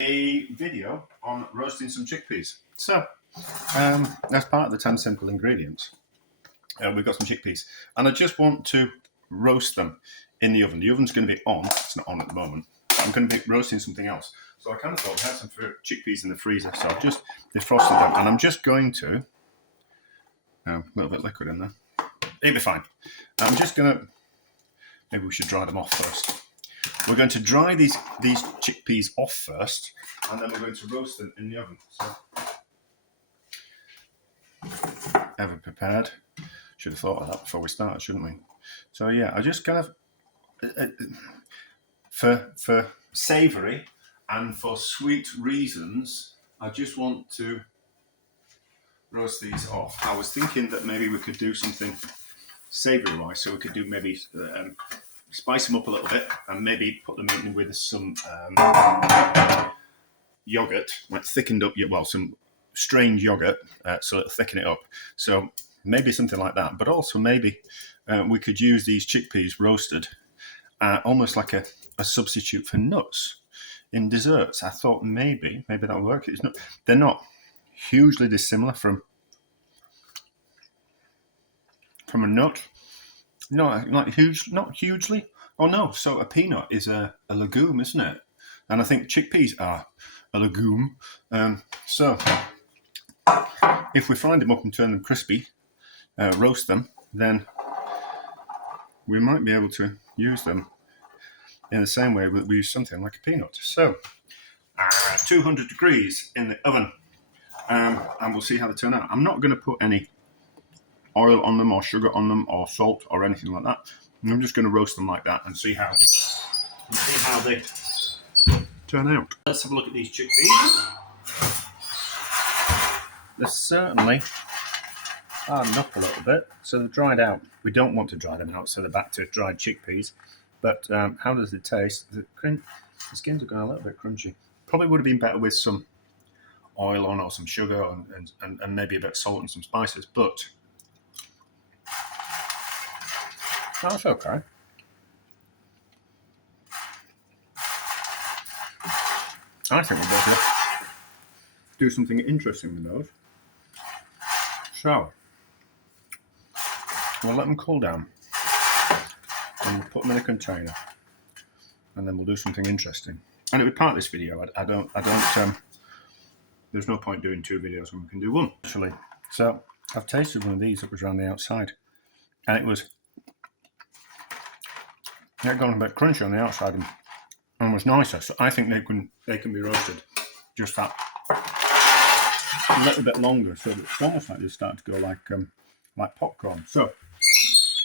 A video on roasting some chickpeas. So, as part of the 10 simple ingredients, we've got some chickpeas, and I just want to roast them in the oven. The oven's going to be on. It's not on at the moment, but I'm going to be roasting something else. So I kind of thought we had some chickpeas in the freezer, so I've just defrosted them, and I'm just going to a little bit of liquid in there. It'll be fine. I'm just going to, maybe we should dry them off first. We're going to dry these chickpeas off first, and then we're going to roast them in the oven. So, ever prepared. Should have thought of that before we started, shouldn't we? So yeah, I just kind of, for savoury and for sweet reasons, I just want to roast these off. I was thinking that maybe we could do something savoury-wise, so we could do maybe spice them up a little bit and maybe put them in with some yogurt, like thickened up, well, some strange yogurt, so it'll thicken it up. So maybe something like that, but also maybe we could use these chickpeas roasted almost like a substitute for nuts in desserts. I thought maybe that would work. They're not hugely dissimilar from a nut. No, not hugely. Oh no, so a peanut is a legume, isn't it? And I think chickpeas are a legume. So if we fry them up and turn them crispy, roast them, then we might be able to use them in the same way that we use something like a peanut. So 200 degrees in the oven, and we'll see how they turn out. I'm not going to put any oil on them or sugar on them or salt or anything like that. I'm just going to roast them like that and see how they turn out. Let's have a look at these chickpeas. They're certainly hardened up a little bit, so they're dried out. We don't want to dry them out, so they're back to dried chickpeas. But how does it taste? The skins are going a little bit crunchy. Probably would have been better with some oil on or some sugar and maybe a bit of salt and some spices, but that's okay. I think we'll better do something interesting with those. So, we'll let them cool down, and we'll put them in a container, and then we'll do something interesting. And it'll be part of this video. I don't. There's no point doing two videos when we can do one. Actually, so I've tasted one of these that was around the outside, and it got a bit crunchy on the outside and was nicer. So I think they can be roasted just that a little bit longer, so it's almost like they start to go like popcorn. So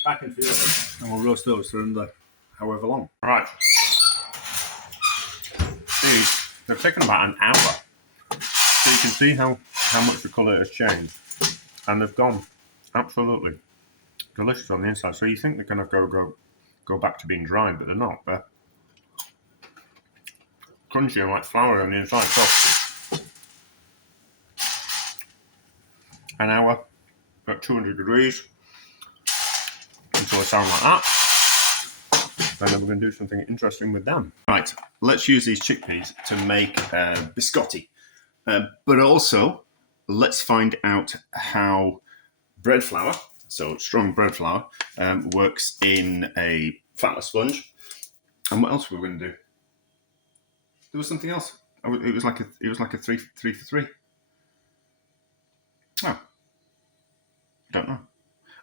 back into the oven, and we'll roast those for another however long. All right. These, they've taken about an hour, so you can see how much the colour has changed, and they've gone absolutely delicious on the inside. So you think they're going to go back to being dry, but they're not. They're crunchy and like flour on the inside. So an hour at 200 degrees until they sound like that. And then we're going to do something interesting with them. Right, let's use these chickpeas to make biscotti. But also, let's find out how bread flour, so strong bread flour, works in a fatless sponge. And what else were we going to do? There was something else. It was like a three for three. Oh, I don't know.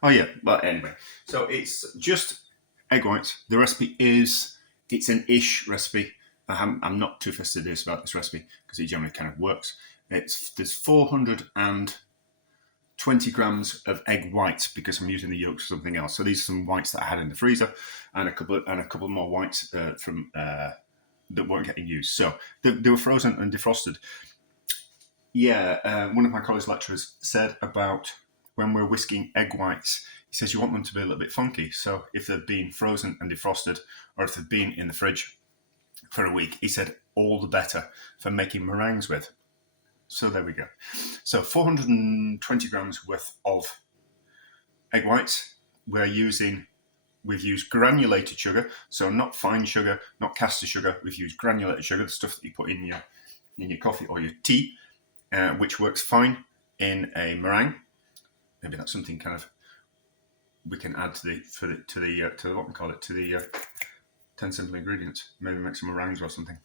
Oh yeah, but anyway, so it's just egg whites. The recipe it's an ish recipe. I'm not too fastidious about this recipe because it generally kind of works. There's 420 grams of egg whites because I'm using the yolks for something else. So these are some whites that I had in the freezer, and a couple more whites from that weren't getting used. So they were frozen and defrosted. Yeah, one of my college lecturers said about when we're whisking egg whites, he says you want them to be a little bit funky. So if they've been frozen and defrosted, or if they've been in the fridge for a week, he said all the better for making meringues with. So there we go. So 420 grams worth of egg whites. We've used granulated sugar, so not fine sugar, not caster sugar. We've used granulated sugar, the stuff that you put in your coffee or your tea, which works fine in a meringue. Maybe that's something kind of we can add to the what we call it, to the 10 simple ingredients. Maybe make some meringues or something.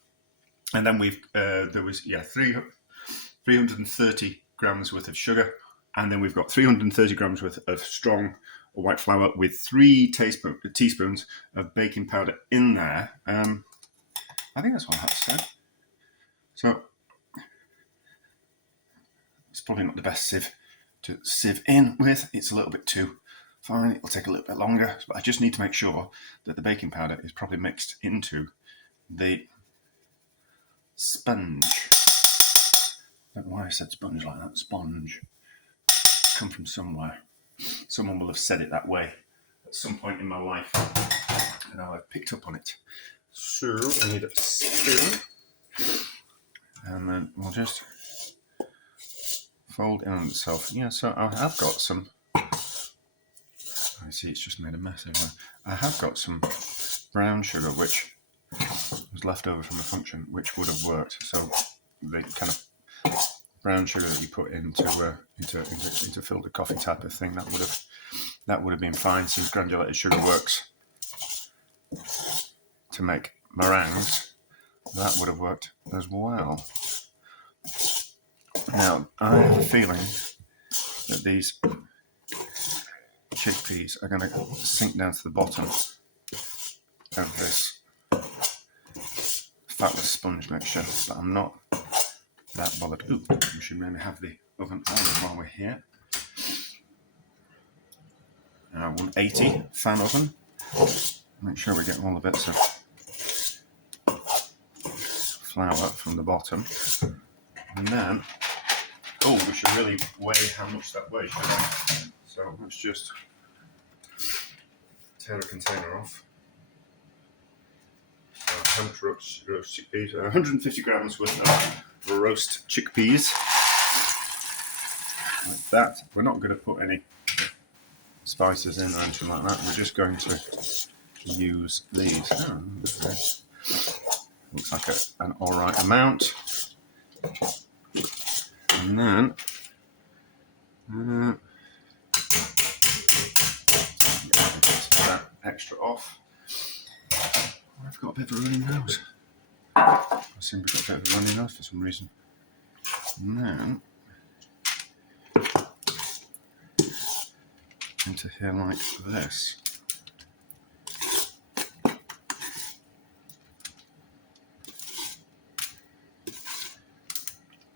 And then there was 330 grams worth of sugar, and then we've got 330 grams worth of strong white flour with 3 teaspoons of baking powder in there. I think that's what I said. So it's probably not the best sieve to sieve in with. It's a little bit too fine. It'll take a little bit longer, but I just need to make sure that the baking powder is probably mixed into the sponge. I don't know why I said sponge like that. Sponge. Come from somewhere. Someone will have said it that way at some point in my life, and I've picked up on it. So I need a spoon, and then we'll just fold in on itself. Yeah, so I have got some. I see it's just made a mess everywhere. I have got some brown sugar, which was left over from a function, which would have worked. So the kind of brown sugar that you put into filtered coffee type of thing, that would have been fine, since granulated sugar works to make meringues. That would have worked as well. Now I have a feeling that these chickpeas are going to sink down to the bottom of this fatless sponge mixture, but I'm not that bothered. Ooh, we should maybe have the oven on while we're here. 180 fan oven. Make sure we get all the bits of flour from the bottom. And then, we should really weigh how much that weighs, shouldn't we? So let's just tear a container off. Roast chickpeas, 150 grams worth of roast chickpeas. Like that. We're not going to put any spices in or anything like that. We're just going to use these. Looks like an alright amount. And then that extra off. I've got a bit of a runny nose. I seem to have got a bit of a runny nose for some reason. And then into here like this.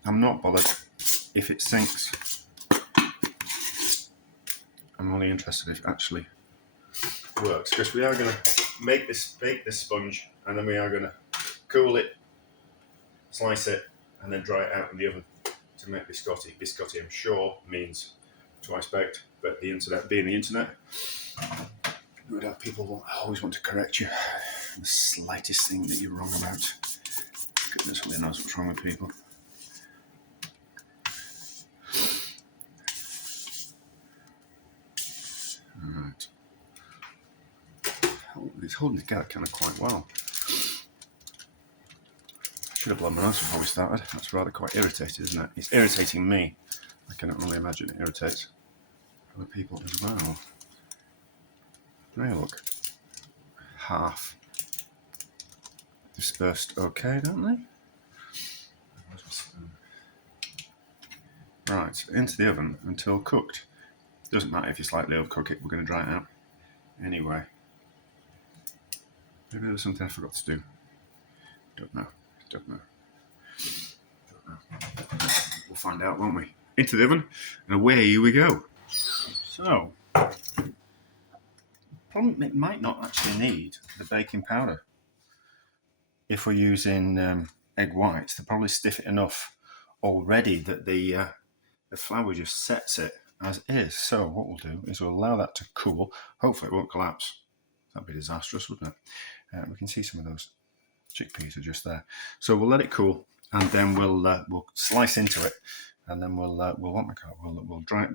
I'm not bothered if it sinks. I'm only interested if it actually works, because we are going to bake this sponge, and then we are going to cool it, slice it, and then dry it out in the oven to make biscotti. Biscotti, I'm sure, means twice baked, but the internet being the internet, you would have people who always want to correct you. The slightest thing that you're wrong about. Goodness only knows what's wrong with people. Alright. It's holding together kind of quite well. I should have blown my nose before we started. That's rather quite irritating, isn't it? It's irritating me. I can only imagine it irritates other people as well. They look half dispersed okay, don't they? Right, into the oven until cooked. Doesn't matter if you slightly overcook it, we're going to dry it out anyway. Maybe there was something I forgot to do. Don't know. We'll find out, won't we? Into the oven, and away we go. So, probably it might not actually need the baking powder. If we're using egg whites, they're probably stiff enough already that the flour just sets it as is. So what we'll do is we'll allow that to cool. Hopefully it won't collapse. That'd be disastrous, wouldn't it? We can see some of those chickpeas are just there. So we'll let it cool, and then we'll slice into it, and then we'll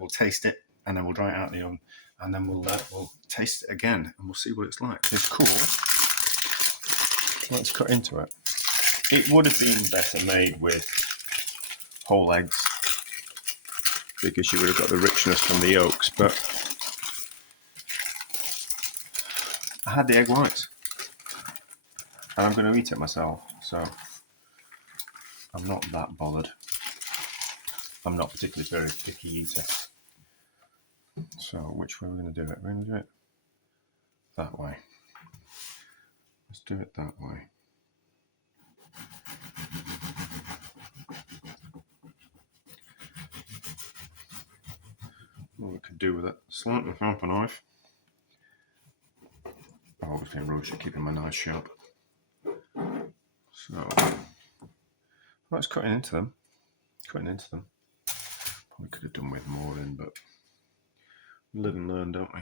taste it, and then we'll dry it out of the oven, and then we'll taste it again, and we'll see what it's like. It's cool. Let's cut into it. It would have been better made with whole eggs because you would have got the richness from the yolks, but I had the egg whites and I'm going to eat it myself, so I'm not that bothered. I'm not particularly very picky eater. So which way are we going to do it? We're going to do it that way. Let's do it that way. What we could do with it, slightly sharper knife. Obviously roast, keeping my knife sharp. So that's cutting into them. Probably could have done with more in, but we live and learn, don't we?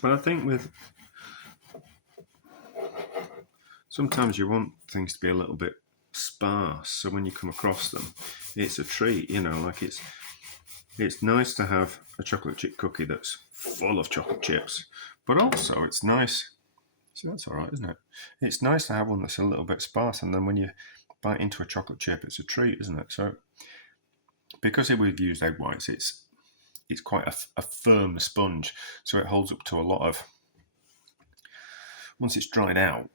But I think with sometimes you want things to be a little bit sparse, so when you come across them, it's a treat. You know, like it's nice to have a chocolate chip cookie that's full of chocolate chips, but also it's nice. See, that's all right, isn't it? It's nice to have one that's a little bit sparse, and then when you bite into a chocolate chip, it's a treat, isn't it? So because we've used egg whites, it's quite a firm sponge, so it holds up to a lot of. Once it's dried out,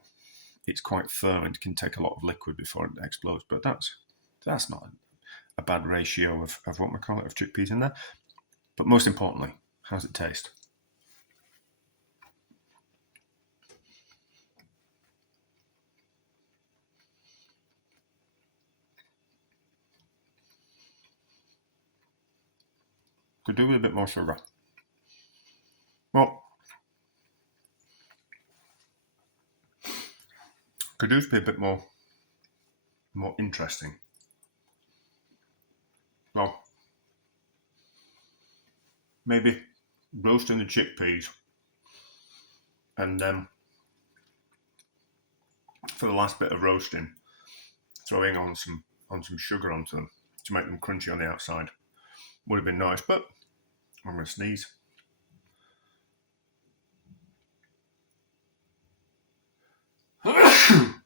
it's quite firm and can take a lot of liquid before it explodes. But that's not a bad ratio of what we call it, of chickpeas in there. But most importantly, how's it taste? Could do with a bit more sugar. Well, could do with a bit more interesting. Well, maybe roasting the chickpeas and then for the last bit of roasting, throwing on some sugar onto them to make them crunchy on the outside. Would have been nice, but I'm going to sneeze.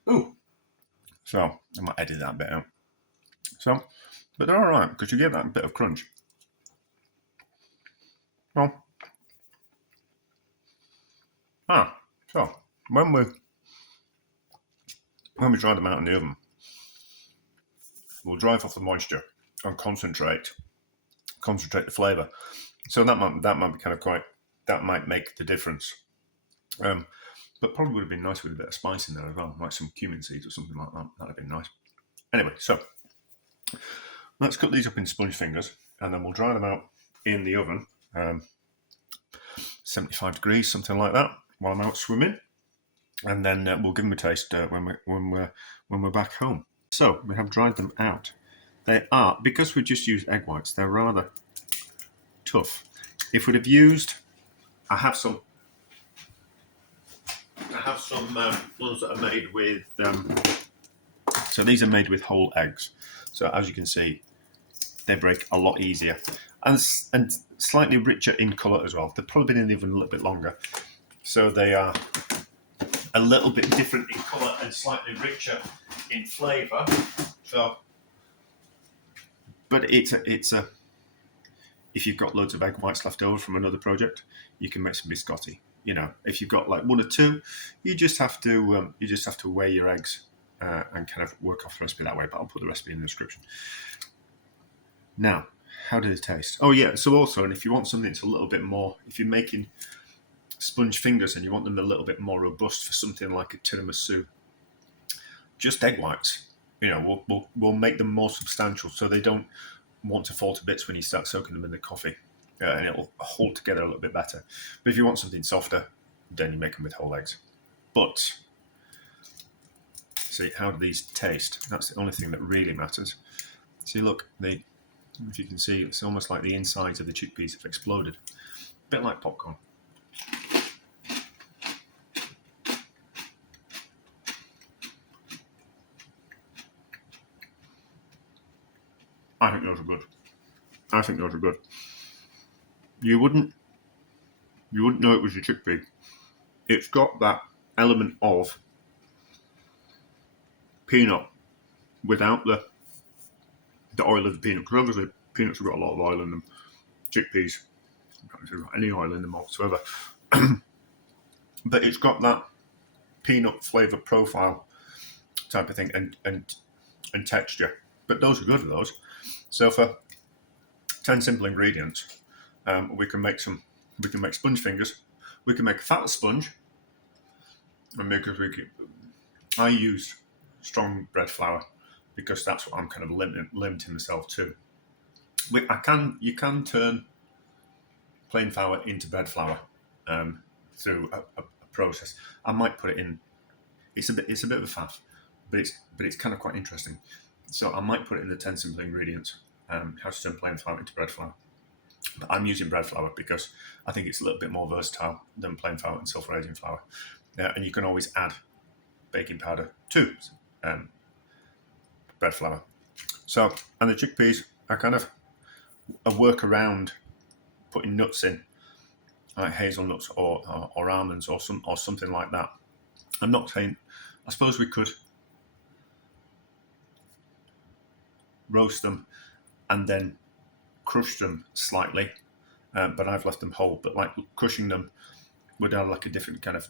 Ooh. So I might edit that bit out. So, but they're all right because you get that bit of crunch. Well, so when we dry them out in the oven, we'll drive off the moisture and concentrate the flavour. So that might be kind of quite, that might make the difference. But probably would have been nice with a bit of spice in there as well, like some cumin seeds or something like that. That'd have been nice. Anyway, so let's cut these up in sponge fingers and then we'll dry them out in the oven, 75 degrees, something like that, while I'm out swimming. And then we'll give them a taste when we're back home. So we have dried them out. They are, because we just used egg whites, they're rather tough. If we'd have used, I have some ones that are made with. So these are made with whole eggs. So as you can see, they break a lot easier and slightly richer in colour as well. They've probably been in the oven a little bit longer, so they are a little bit different in colour and slightly richer in flavour. So, but it's a if you've got loads of egg whites left over from another project, you can make some biscotti. You know, if you've got like one or two, you just have to weigh your eggs and kind of work off the recipe that way. But I'll put the recipe in the description. Now, how do they taste? Oh yeah, so also, and if you want something that's a little bit more, if you're making sponge fingers and you want them a little bit more robust for something like a tiramisu, just egg whites. You know, we'll make them more substantial so they don't want to fall to bits when you start soaking them in the coffee, and it'll hold together a little bit better. But if you want something softer, then you make them with whole eggs. But see, how do these taste? That's the only thing that really matters. See, look, if you can see, it's almost like the insides of the chickpeas have exploded, a bit like popcorn. I think those are good. you wouldn't know it was a chickpea. It's got that element of peanut without the oil of the peanut, because obviously peanuts have got a lot of oil in them. Chickpeas haven't got any oil in them whatsoever. But it's got that peanut flavour profile type of thing and texture. But those are good, those. So for 10 simple ingredients, we can make sponge fingers. We can make a fat sponge, and because I use strong bread flour because that's what I'm kind of limiting myself to. You can turn plain flour into bread flour through a process. I might put it in. It's a bit of a faff, but it's kind of quite interesting. So I might put it in the 10 simple ingredients. How to turn plain flour into bread flour. But I'm using bread flour because I think it's a little bit more versatile than plain flour and sulfur-raising flour. And you can always add baking powder to bread flour. So, and the chickpeas are kind of a work around putting nuts in, like hazelnuts or almonds or something like that. I'm not saying. I suppose we could roast them and then crush them slightly, but I've left them whole. But like crushing them would add like a different kind of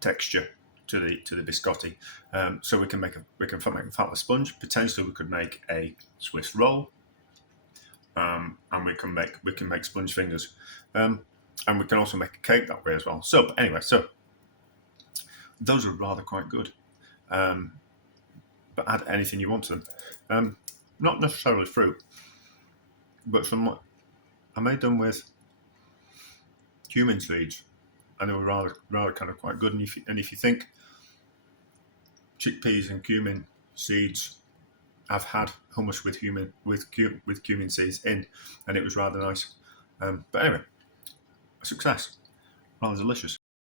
texture to the biscotti. So we can make a fatless sponge. Potentially, we could make a Swiss roll, and we can make sponge fingers, and we can also make a cake that way as well. So but anyway, so those are rather quite good. But add anything you want to them. Not necessarily fruit, but I made them with cumin seeds, and they were rather kind of quite good. And if you think chickpeas and cumin seeds, I've had hummus with cumin seeds in, and it was rather nice. But anyway, a success, rather delicious.